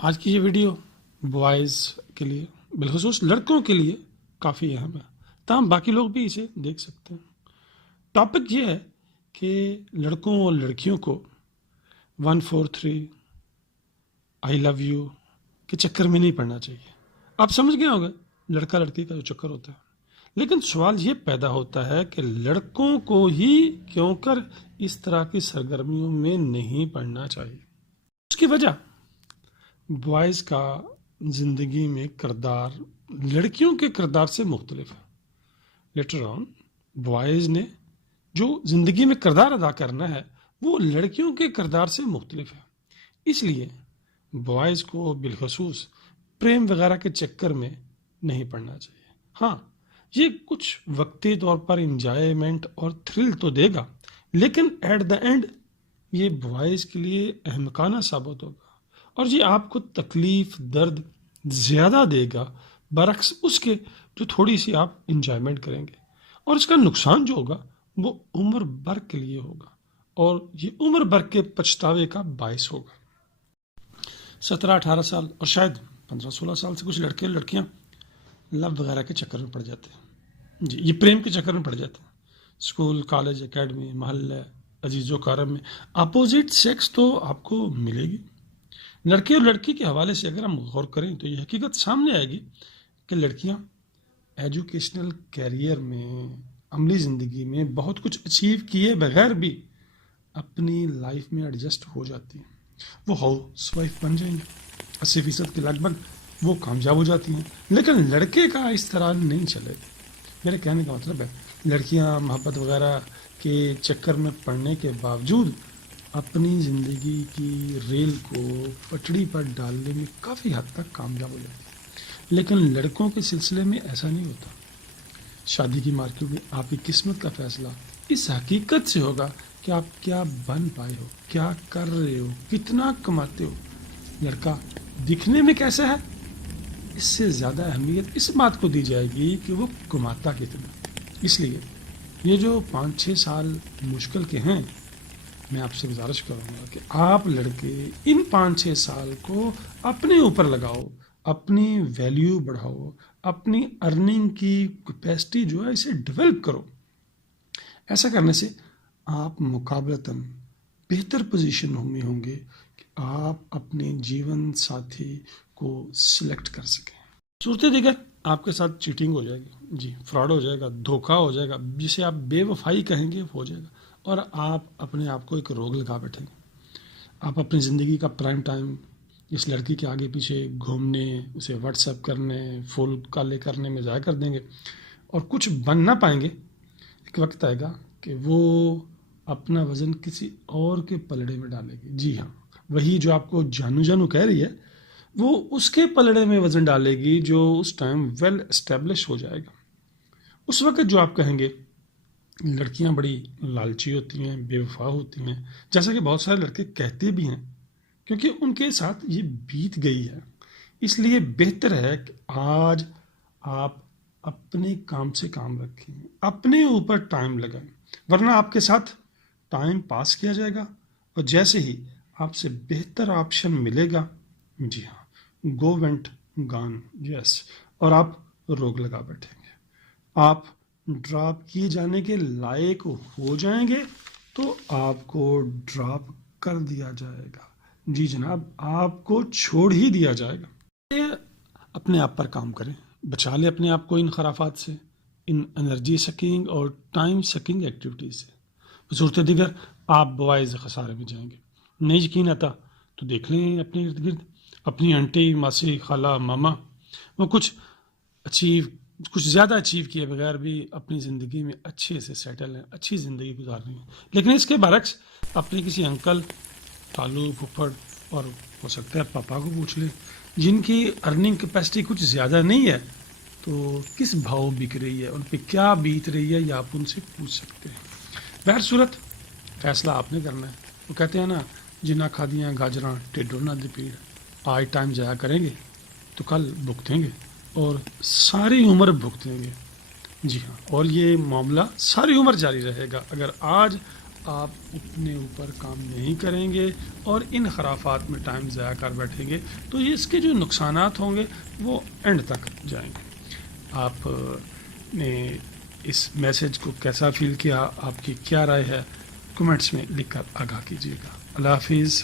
آج کی یہ ویڈیو بوائز کے لیے بالخصوص لڑکوں کے لیے کافی اہم ہے، تاہم باقی لوگ بھی اسے دیکھ سکتے ہیں۔ ٹاپک یہ ہے کہ لڑکوں اور لڑکیوں کو 143 آئی لو یو کے چکر میں نہیں پڑنا چاہیے۔ آپ سمجھ گئے ہوں گے لڑکا لڑکی کا جو چکر ہوتا ہے، لیکن سوال یہ پیدا ہوتا ہے کہ لڑکوں کو ہی کیوں کر اس طرح کی سرگرمیوں میں نہیں پڑنا چاہیے۔ اس کی وجہ بوائز کا زندگی میں کردار لڑکیوں کے کردار سے مختلف ہے۔ لیٹر آن بوائز نے جو زندگی میں کردار ادا کرنا ہے وہ لڑکیوں کے کردار سے مختلف ہے، اس لیے بوائز کو بالخصوص پریم وغیرہ کے چکر میں نہیں پڑنا چاہیے۔ ہاں، یہ کچھ وقتی طور پر انجوائمنٹ اور تھرل تو دے گا، لیکن ایٹ دا اینڈ یہ بوائز کے لیے احمقانہ ثابت ہوگا اور یہ آپ کو تکلیف درد زیادہ دے گا برعکس اس کے جو تھوڑی سی آپ انجوائمنٹ کریں گے، اور اس کا نقصان جو ہوگا وہ عمر بھر کے لیے ہوگا اور یہ عمر بھر کے پچھتاوے کا باعث ہوگا۔ 17-18 سال اور شاید 15-16 سال سے کچھ لڑکے اور لڑکیاں لو وغیرہ کے چکر میں پڑ جاتے ہیں، جی یہ پریم کے چکر میں پڑ جاتے ہیں۔ اسکول، کالج، اکیڈمی، محلہ، عزیز و کارم میں اپوزٹ سیکس تو آپ کو ملے گی۔ لڑکے اور لڑکی کے حوالے سے اگر ہم غور کریں تو یہ حقیقت سامنے آئے گی کہ لڑکیاں ایجوکیشنل کیریئر میں، عملی زندگی میں بہت کچھ اچیو کیے بغیر بھی اپنی لائف میں ایڈجسٹ ہو جاتی ہیں۔ وہ ہاؤس وائف بن جائیں گے، 80% کے لگ بھگ وہ کامیاب ہو جاتی ہیں، لیکن لڑکے کا اس طرح نہیں چلے گا۔ میرے کہنے کا مطلب ہے لڑکیاں محبت وغیرہ کے چکر میں پڑنے کے باوجود اپنی زندگی کی ریل کو پٹڑی پر ڈالنے میں کافی حد تک کامیاب ہو جاتی ہیں، لیکن لڑکوں کے سلسلے میں ایسا نہیں ہوتا۔ شادی کی مارکیٹ میں آپ کی قسمت کا فیصلہ اس حقیقت سے ہوگا کہ آپ کیا بن پائے ہو، کیا کر رہے ہو، کتنا کماتے ہو۔ لڑکا دکھنے میں کیسا ہے، اس سے زیادہ اہمیت اس بات کو دی جائے گی کہ وہ کماتا کتنا۔ اس لیے یہ جو 5-6 سال مشکل کے ہیں، میں آپ سے گزارش کروں گا کہ آپ لڑکے ان 5-6 سال کو اپنے اوپر لگاؤ، اپنی ویلیو بڑھاؤ، اپنی ارننگ کی کیپیسٹی جو ہے اسے ڈیولپ کرو۔ ایسا کرنے سے آپ مقابلتاً بہتر پوزیشن میں ہوں گے کہ آپ اپنے جیون ساتھی کو سلیکٹ کر سکیں۔ صورت دیگر آپ کے ساتھ چیٹنگ ہو جائے گی، جی فراڈ ہو جائے گا، دھوکہ ہو جائے گا، جسے آپ بے وفائی کہیں گے ہو جائے گا، اور آپ اپنے آپ کو ایک روگ لگا بیٹھیں گے۔ آپ اپنی زندگی کا پرائم ٹائم اس لڑکی کے آگے پیچھے گھومنے، اسے واٹس ایپ کرنے، فون کالیں کرنے میں ضائع کر دیں گے اور کچھ بن نہ پائیں گے۔ ایک وقت آئے گا کہ وہ اپنا وزن کسی اور کے پلڑے میں ڈالے گی، جی ہاں وہی جو آپ کو جانو جانو کہہ رہی ہے، وہ اس کے پلڑے میں وزن ڈالے گی جو اس ٹائم ویل اسٹیبلش ہو جائے گا۔ اس وقت جو آپ کہیں گے لڑکیاں بڑی لالچی ہوتی ہیں، بے وفا ہوتی ہیں، جیسا کہ بہت سارے لڑکے کہتے بھی ہیں کیونکہ ان کے ساتھ یہ بیت گئی ہے۔ اس لیے بہتر ہے کہ آج آپ اپنے کام سے کام رکھیں، اپنے اوپر ٹائم لگائیں، ورنہ آپ کے ساتھ ٹائم پاس کیا جائے گا اور جیسے ہی آپ سے بہتر آپشن ملے گا، جی ہاں گو وینٹ گان، یس، اور آپ روگ لگا بیٹھیں گے۔ آپ ڈراپ کیے جانے کے لائق ہو جائیں گے تو آپ کو ڈراپ کر دیا جائے گا، جی جناب آپ کو چھوڑ ہی دیا جائے گا۔ یہ اپنے آپ پر کام کریں، بچا لیں اپنے آپ کو ان خرافات سے، ان انرجی سکنگ اور ٹائم سکنگ ایکٹیویٹیز سے۔ صورت دیگر آپ بوائز خسارے میں جائیں گے۔ نہیں یقین آتا تو دیکھ لیں اپنے ارد گرد، اپنی انٹی، ماسی، خالہ، ماما، وہ کچھ زیادہ اچیو کیے بغیر بھی اپنی زندگی میں اچھے سے سیٹل ہیں، اچھی زندگی گزار رہی ہیں، لیکن اس کے برعکس اپنے کسی انکل، خالو، پھپھڑ اور ہو سکتا ہے پاپا کو پوچھ لیں جن کی ارننگ کیپیسٹی کچھ زیادہ نہیں ہے تو کس بھاؤ بک رہی ہے، ان پہ کیا بیت رہی ہے، یا آپ ان سے پوچھ سکتے ہیں۔ بہر صورت فیصلہ آپ نے کرنا ہے۔ وہ کہتے ہیں نا، جنہ کھادیاں گاجراں ٹیڈو نہ دی پیڑ، آج ٹائم ضائع کریں گے تو کل بھگتیں گے اور ساری عمر بھگتیں گے، جی ہاں، اور یہ معاملہ ساری عمر جاری رہے گا۔ اگر آج آپ اپنے اوپر کام نہیں کریں گے اور ان خرافات میں ٹائم ضائع کر بیٹھیں گے تو اس کے جو نقصانات ہوں گے وہ اینڈ تک جائیں گے. آپ نے اس میسج کو کیسا فیل کیا, آپ کی کیا رائے ہے, کمنٹس میں لکھ کر آگاہ کیجیے گا. اللہ حافظ.